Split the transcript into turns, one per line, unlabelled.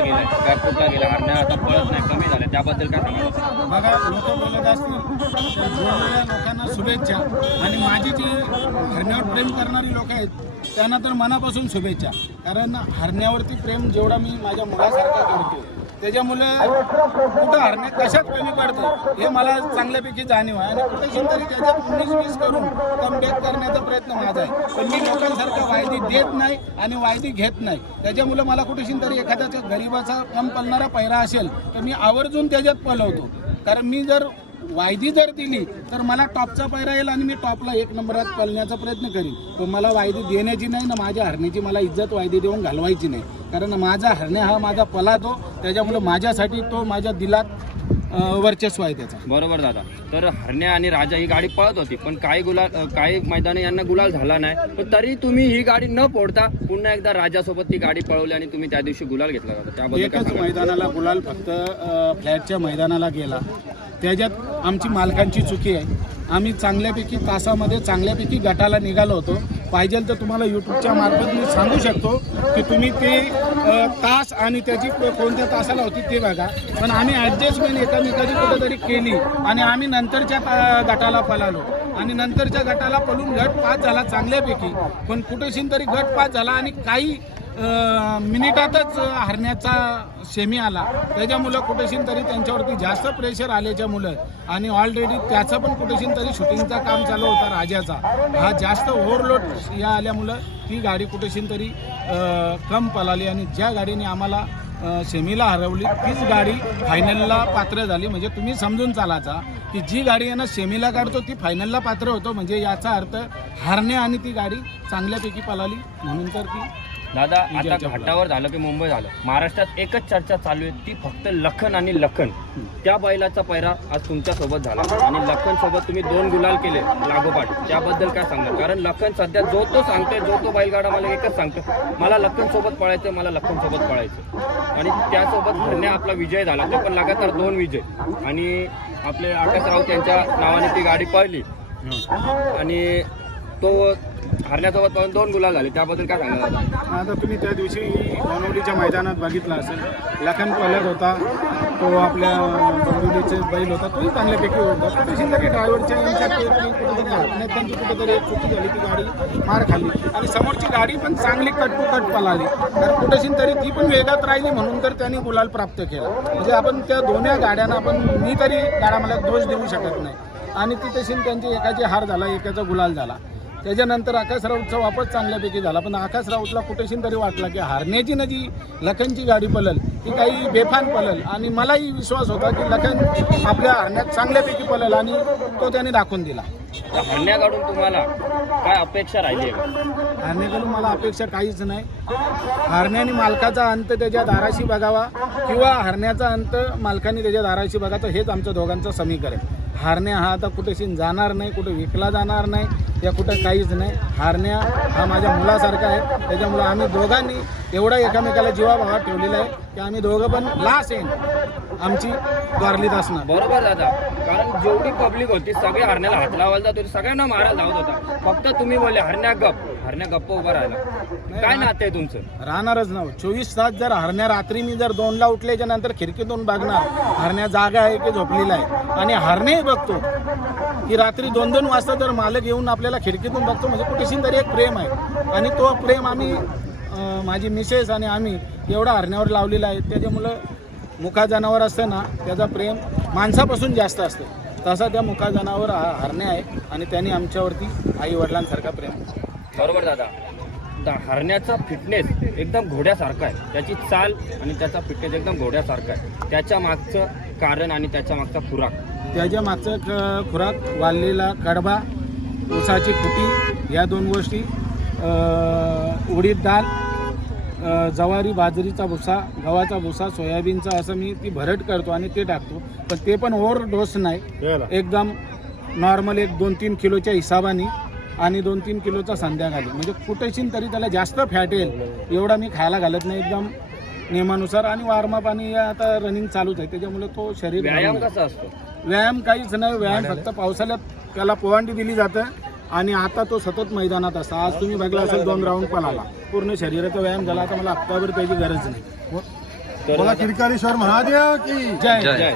गेलाय? गेला हरण्या आता पळत नाही कमी झाल्या त्याबद्दल काय सांगाल
बघा लोक बोलत असतील बोललेल्या लोकांना शुभेच्छा. आणि माझी जी हरण्यावर प्रेम करणारी लोक आहेत त्यांना तर मनापासून शुभेच्छा. कारण हरण्यावरती प्रेम जेवढा मी माझ्या मुलासारखा करतो त्याच्यामुळे कुठं हरणे कशात कमी पडतं हे मला चांगल्यापैकी जाणीव आहे. आणि कुठेशी तरी त्याच्यात उन्नीस वीस करून कमबॅक करण्याचा प्रयत्न माझा आहे. पण मी लोकांसारखं वायदी देत नाही आणि वायदी घेत नाही. त्याच्यामुळे मला कुठेशी तरी एखाद्याच्या गरीबाचा कम पलणारा पैरा असेल तर मी आवर्जून त्याच्यात पलवतो कारण मी जर वायदी जर दिली तर मला टॉपचा पैरा येईल आणि मी टॉपला एक नंबरात पळण्याचा प्रयत्न करीन. पण मला वायदी देण्याची नाही ना माझ्या हरण्याची मला इज्जत वायदी देऊन घालवायची नाही. कारण माझा हरण्या हा माझा पलातो त्याच्यामुळे माझ्यासाठी तो माझ्या दिलात वर्चस्व आहे त्याचा.
बरोबर दादा. तर हरण्या आणि राजा ही गाडी पळत होती पण काही गुलाल काही मैदानी यांना गुलाल झाला नाही. पण तरी तुम्ही ही गाडी न फोडता पुन्हा एकदा राजासोबत ती गाडी पळवली आणि तुम्ही त्या दिवशी गुलाल घेतला.
एकच? मैदानाला गुलाल फक्त फ्लॅटच्या मैदानाला गेला. त्याच्यात आमची मालकांची चुकी आहे. आम्ही चांगल्यापैकी तासामध्ये चांगल्यापैकी गटाला निघालो होतो. पाहिजे तर तुम्हाला यूट्यूबच्या मार्फत मी सांगू शकतो की तुम्ही ते तास आणि त्याची कोणत्या तासाला होती ते बघा. पण आम्ही ॲडजस्टमेंट एकामेकाची कुठेतरी केली आणि आम्ही नंतरच्या ता- गटाला पळालो. आणि नंतरच्या गटाला पळून गट पास झाला चांगल्यापैकी. पण कुठेशीन तरी गट पास झाला आणि काही मिनिटातच हरण्याचा सेमी आला. त्याच्यामुळं कुठेशीन तरी त्यांच्यावरती जास्त प्रेशर आल्याच्यामुळं आणि ऑलरेडी त्याचं पण कुठेशीन तरी शूटिंगचा काम चालू होता राजाचा. हा जास्त ओव्हरलोड या आल्यामुळं ती गाडी कुठेशीन तरी कम पलाली आणि ज्या गाडीने आम्हाला सेमीला हरवली तीच गाडी फायनलला पात्र झाली. म्हणजे तुम्ही समजून चालायचा की जी गाडी यांना सेमीला काढतो ती फायनलला पात्र होतो. म्हणजे याचा अर्थ हारणे आणि ती गाडी चांगल्यापैकी पळाली. म्हणून तर ती
दादा आता घाटावर झालं की मुंबई झालं? महाराष्ट्रात एकच चर्चा चालू आहे ती फक्त लखन आणि लखन. त्या बैलाचा पैरा आज तुमच्यासोबत झाला. आणि लखन सोबत तुम्ही दोन गुलाल केले लागोपाठ. त्याबद्दल काय सांगणार? कारण लखन सध्या जो तो सांगतोय जो तो बैलगाडा मला एकच सांगतो मला लखन सोबत पळायचं मला लखन सोबत पळायचं आणि त्यासोबत हरण्या आपला विजय झाला. तो पण लगातार दोन विजय. आणि आपले आकाश राऊत यांच्या नावाने ती गाडी पळली. आणि तो हरण्यासोबत पळून दोन गुलाल झाले त्याबद्दल काय सांगणार
आता? तुम्ही त्या दिवशी बनवलीच्या मैदानात बघितला असेल. लखन पलट होता. तो आपल्या बनवलीचे बैल होता. तोही चांगल्यापैकी होता. तशी तरी ड्रायव्हरच्या यांच्यात कुठेतरी त्यांची कुठेतरी एक चुकी झाली ती गाडी मार खाल्ली. आणि समोरची गाडी पण चांगली कट टू कट पळाली. तर कुठेशी तरी ती पण वेगात राहिली म्हणून तर त्यांनी गुलाल प्राप्त केला. म्हणजे आपण त्या दोन्ही गाड्यांना आपण मी तरी गाड्या मला दोष देऊ शकत नाही. आणि तिथे त्यांची एकाची हार झाला एकाचा गुलाल झाला. त्याच्यानंतर आकाश राऊतचा वापस चांगल्यापैकी झाला. पण आकाश राऊतला कुठेशी तरी वाटला की हारण्याची ना जी लखनची गाडी पलल ती काही बेफान पलल. आणि मलाही विश्वास होता की लखन आपल्या हरण्यात चांगल्यापैकी पलल आणि तो त्याने दाखवून दिला.
हरण्याकडून तुम्हाला काय अपेक्षा राहिली?
हरण्याकडून मला अपेक्षा काहीच नाही. हरण्याने मालकाचा अंत त्याच्या दाराशी बघावा किंवा हरण्याचा अंत मालकाने त्याच्या दाराशी बघावा हेच आमच्या दोघांचं समीकरण. हारण्या हा आता कुठेशी जाणार नाही कुठे विकला जाणार नाही या कुठं काहीच नाही. हारण्या हा माझ्या मुलासारखा आहे. त्याच्यामुळे आम्ही दोघांनी एवढा एकामेकाला जीवाभावात ठेवलेला आहे की आम्ही दोघं पण लास्ट येईन. आमची वारलीत असणार.
बरोबर दादा. कारण जेवढी पब्लिक होती सगळे हरण्याला हात लावायला जात होते सगळ्यांना मारायला लावत होता. फक्त तुम्ही बोलले हरण्या गप. हरण्या गप्प उभा राहिला. काय नातं आहे तुमचं?
राहणारच ना चोवीस तास जर हरण्या रात्री मी जर दोनला उठल्याच्या नंतर खिडकीतून बघणार हरण्या जागा आहे की झोपलेला आहे? आणि हरण्याही बघतो. की रात्री दोन दोन वाजता जर मालक येऊन आपल्याला खिडकीतून बघतो म्हणजे कुठेशी तरी एक प्रेम आहे. आणि तो प्रेम आम्ही माझी मिसेस आणि आम्ही एवढा हरण्यावर लावलेला आहे. त्याच्यामुळं मुखा जनावर असतं ना त्याचा प्रेम माणसापासून जास्त असतं. तसा त्या मुखा जनावर हा- हरण्या आहे आणि त्यांनी आमच्यावरती आई वडिलांसारखा प्रेम.
बरोबर दादा. दा- हरण्याचा फिटनेस एकदम घोड्यासारखा आहे. त्याची चाल आणि त्याचा फिटनेस एकदम घोड्यासारखा आहे. त्याच्या मागचं कारण आणि त्याच्या मागचा खुराक.
त्याच्या मागचं खुराक वाळलेला कडबा ऊसाची फुटी या दोन गोष्टी अं, उडीद डाळ ज्वारी बाजरीचा भुसा गव्हाचा भुसा सोयाबीनचा असं मी ती भरट करतो आणि ते टाकतो. पण ते पण ओव्हर डोस नाही एकदम नॉर्मल एक दोन तीन किलोच्या हिसाबाने आणि दोन तीन किलोचा संध्याकाळी म्हणजे कुठेशी तरी त्याला जास्त फॅट येईल एवढा मी खायला घालत नाही एकदम नियमानुसार. आणि वार्मअप आणि आता रनिंग चालूच आहे. त्याच्यामुळे तो शरीर
व्यायाम. कसा असतो?
व्यायाम काहीच नाही. व्यायाम फक्त पावसाळ्यात त्याला पोवांडी दिली जातं. आणि आता तो सतत मैदानात असतो. आज तुम्ही बघला असेल दोन राऊंड पण आला पूर्ण शरीराचा व्यायाम झाला. आता मला हप्ताभर त्याची गरज नाही.
बोला किडकारेश्वर महादेव की
जय.
जय.